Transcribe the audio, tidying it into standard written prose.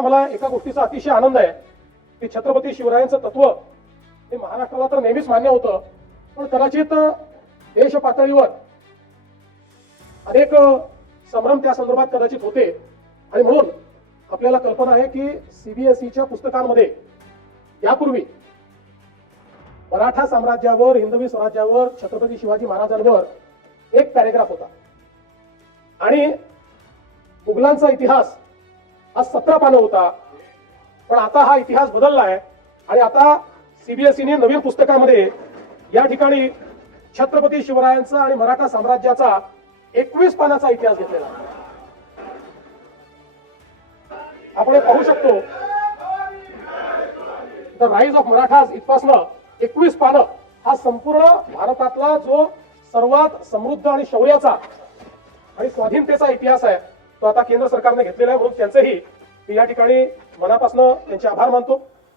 बोलताना मला एका गोष्टीचा अतिशय आनंद आहे की छत्रपती शिवरायांचं तत्व हे महाराष्ट्राला तर नेहमीच मान्य होतं, पण कदाचित देश पातळीवर अनेक संभ्रम त्या संदर्भात कदाचित होते आणि म्हणून आपल्याला कल्पना आहे की सीबीएसईच्या पुस्तकांमध्ये यापूर्वी मराठा साम्राज्यावर, हिंदवी स्वराज्यावर, छत्रपती शिवाजी महाराजांवर एक पॅरेग्राफ होता आणि मुघलांचा इतिहास हा 17 पानं होता. पण आता हा इतिहास बदलला आहे आणि आता सीबीएसईने नवीन पुस्तकामध्ये या ठिकाणी छत्रपती शिवरायांचा आणि मराठा साम्राज्याचा 21 पानाचा इतिहास घेतलेला आहे. आपण हे पाहू शकतो द राईज ऑफ मराठाज इथपासनं 21 पानं हा संपूर्ण भारतातला जो सर्वात समृद्ध आणि शौर्याचा आणि स्वाधीनतेचा इतिहास आहे तो आता केंद्र सरकारने घेतलेला आहे. म्हणून त्यांचेही मी या ठिकाणी मनापासून त्यांचे आभार मानतो.